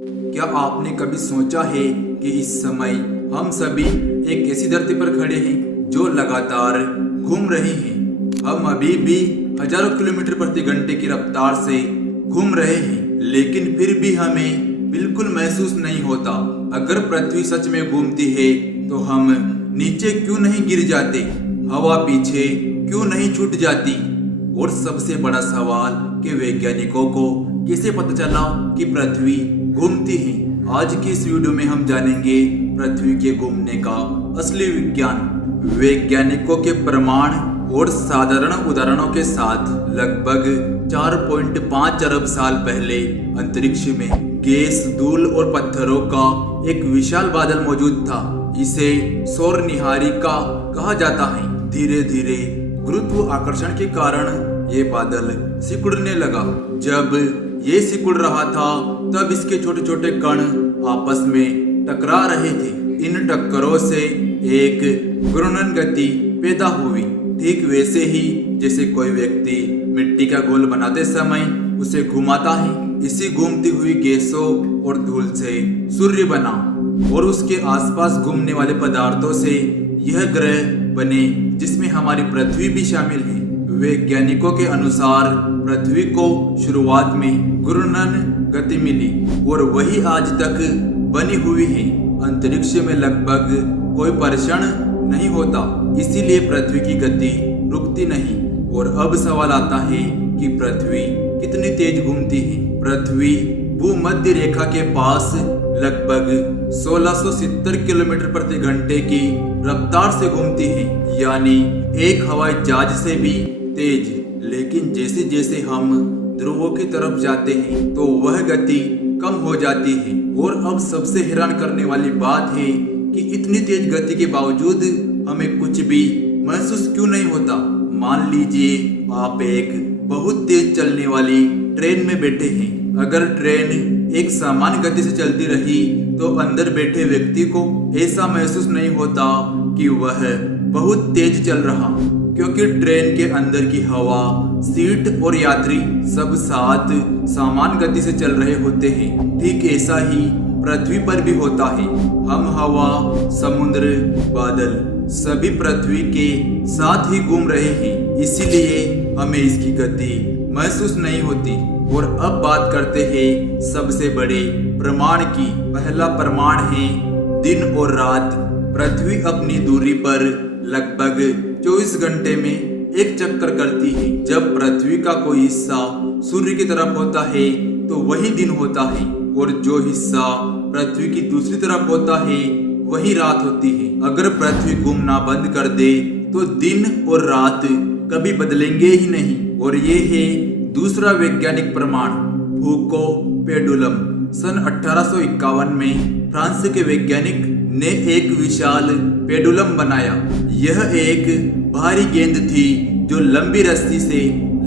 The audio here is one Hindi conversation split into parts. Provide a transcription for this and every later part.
क्या आपने कभी सोचा है कि इस समय हम सभी एक ऐसी धरती पर खड़े हैं जो लगातार घूम रही है। हम अभी भी हजारों किलोमीटर प्रति घंटे की रफ्तार से घूम रहे हैं, लेकिन फिर भी हमें बिल्कुल महसूस नहीं होता। अगर पृथ्वी सच में घूमती है तो हम नीचे क्यों नहीं गिर जाते, हवा पीछे क्यों नहीं छूट जाती? और सबसे बड़ा सवाल कि वैज्ञानिकों को कैसे पता चला कि पृथ्वी घूमती है। आज की इस वीडियो में हम जानेंगे पृथ्वी के घूमने का असली विज्ञान। वैज्ञानिकों के प्रमाण और साधारण उदाहरणों के साथ लगभग 4.5 अरब साल पहले अंतरिक्ष में गैस, धूल और पत्थरों का एक विशाल बादल मौजूद था। इसे सौर निहारिका कहा जाता है। धीरे धीरे गुरुत्वाकर्षण के कारण ये बादल सिकुड़ने लगा। जब ये सिकुड़ रहा था तब इसके छोटे छोटे कण आपस में टकरा रहे थे। इन टक्करों से एक घूर्णन गति पैदा हुई, ठीक वैसे ही जैसे कोई व्यक्ति मिट्टी का गोल बनाते समय उसे घुमाता है। इसी घूमती हुई गैसों और धूल से सूर्य बना और उसके आसपास घूमने वाले पदार्थों से यह ग्रह बने, जिसमें हमारी पृथ्वी भी शामिल है। वैज्ञानिकों के अनुसार पृथ्वी को शुरुआत में घूर्णन गति मिली और वही आज तक बनी हुई है। अंतरिक्ष में लगभग कोई घर्षण नहीं होता, इसीलिए पृथ्वी की गति रुकती नहीं। और अब सवाल आता है कि पृथ्वी कितनी तेज घूमती है। पृथ्वी भूमध्य रेखा के पास लगभग 1670 किलोमीटर प्रति घंटे की रफ्तार से घूमती है, यानी एक हवाई जहाज से भी तेज। लेकिन जैसे जैसे हम ध्रुवों की तरफ जाते हैं तो वह गति कम हो जाती है। और अब सबसे हैरान करने वाली बात है कि इतनी तेज गति के बावजूद हमें कुछ भी महसूस क्यों नहीं होता। मान लीजिए आप एक बहुत तेज चलने वाली ट्रेन में बैठे हैं। अगर ट्रेन एक सामान्य गति से चलती रही तो अंदर बैठे व्यक्ति को ऐसा महसूस नहीं होता कि वह बहुत तेज चल रहा, क्योंकि ट्रेन के अंदर की हवा, सीट और यात्री सब साथ समान गति से चल रहे होते हैं। ठीक ऐसा ही पृथ्वी पर भी होता है। हम हवा, समुद्र, बादल सभी पृथ्वी के साथ ही घूम रहे हैं, इसीलिए हमें इसकी गति महसूस नहीं होती। और अब बात करते हैं सबसे बड़े प्रमाण की। पहला प्रमाण है दिन और रात। पृथ्वी अपनी दूरी पर लगभग 24 घंटे में एक चक्कर करती है। जब पृथ्वी का कोई हिस्सा सूर्य की तरफ होता है तो वही दिन होता है, और जो हिस्सा पृथ्वी की दूसरी तरफ होता है वही रात होती है। अगर पृथ्वी घूमना बंद कर दे तो दिन और रात कभी बदलेंगे ही नहीं। और ये है दूसरा वैज्ञानिक प्रमाण, फूको पेंडुलम। सन 1851 में फ्रांस के वैज्ञानिक ने एक विशाल पेंडुलम बनाया। यह एक भारी गेंद थी जो लंबी रस्सी से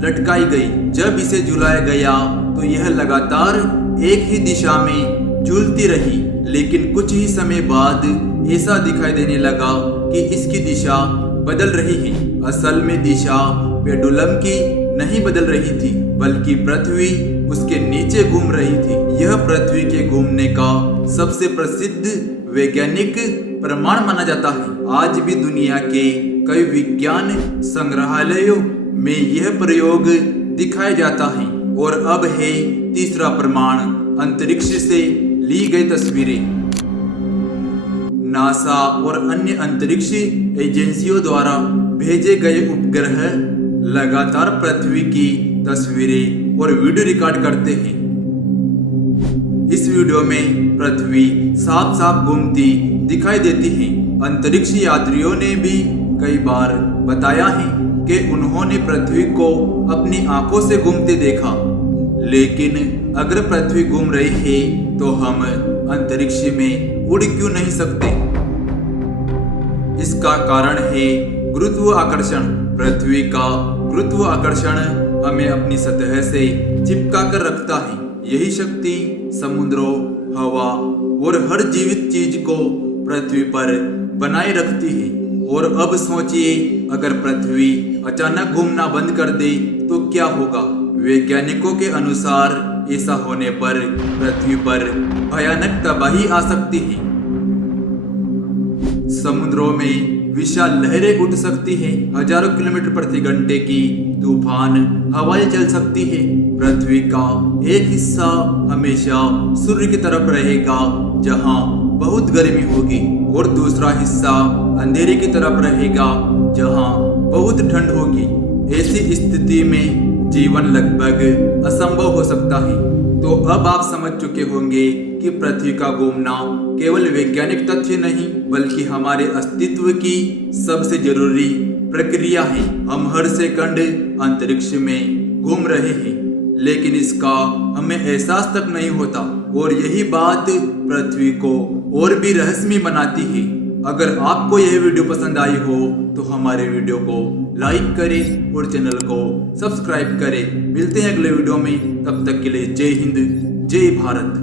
लटकाई गई। जब इसे झुलाया गया तो यह लगातार एक ही दिशा में झूलती रही, लेकिन कुछ ही समय बाद ऐसा दिखाई देने लगा कि इसकी दिशा बदल रही है। असल में दिशा पेंडुलम की नहीं बदल रही थी, बल्कि पृथ्वी उसके नीचे घूम रही थी। यह पृथ्वी के घूमने का सबसे प्रसिद्ध वैज्ञानिक प्रमाण माना जाता है। आज भी दुनिया के कई विज्ञान संग्रहालयों में यह प्रयोग दिखाया जाता है। और अब है तीसरा प्रमाण, अंतरिक्ष से ली गई तस्वीरें। नासा और अन्य अंतरिक्ष एजेंसियों द्वारा भेजे गए उपग्रह लगातार पृथ्वी की तस्वीरें और वीडियो रिकॉर्ड करते हैं। इस वीडियो में पृथ्वी साफ साफ घूमती दिखाई देती है। अंतरिक्ष यात्रियों ने भी कई बार बताया है कि उन्होंने पृथ्वी को अपनी आंखों से घूमते देखा। लेकिन अगर पृथ्वी घूम रही है तो हम अंतरिक्ष में उड़ क्यों नहीं सकते? इसका कारण है गुरुत्वाकर्षण। पृथ्वी का गुरुत्वाकर्षण हमें अपनी सतह से चिपका कर रखता है। यही शक्ति समुद्रों, हवा और हर जीवित चीज को पृथ्वी पर बनाए रखती है। और अब सोचिए, अगर पृथ्वी अचानक घूमना बंद कर दे तो क्या होगा? वैज्ञानिकों के अनुसार ऐसा होने पर पृथ्वी पर भयानक तबाही आ सकती है। समुद्रों में विशाल लहरें उठ सकती हैं, हजारों किलोमीटर प्रति घंटे की तूफान हवाएं चल सकती है। पृथ्वी का एक हिस्सा हमेशा सूर्य की तरफ रहेगा जहां बहुत गर्मी होगी, और दूसरा हिस्सा अंधेरे की तरफ रहेगा जहां बहुत ठंड होगी। ऐसी स्थिति में जीवन लगभग असंभव हो सकता है। तो अब आप समझ चुके होंगे कि पृथ्वी का घूमना केवल वैज्ञानिक तथ्य नहीं बल्कि हमारे अस्तित्व की सबसे जरूरी प्रक्रिया है। हम हर सेकंड अंतरिक्ष में घूम रहे हैं, लेकिन इसका हमें एहसास तक नहीं होता, और यही बात पृथ्वी को और भी रहस्यमय बनाती है। अगर आपको यह वीडियो पसंद आई हो तो हमारे वीडियो को लाइक करें और चैनल को सब्सक्राइब करें। मिलते हैं अगले वीडियो में, तब तक के लिए जय हिंद, जय भारत।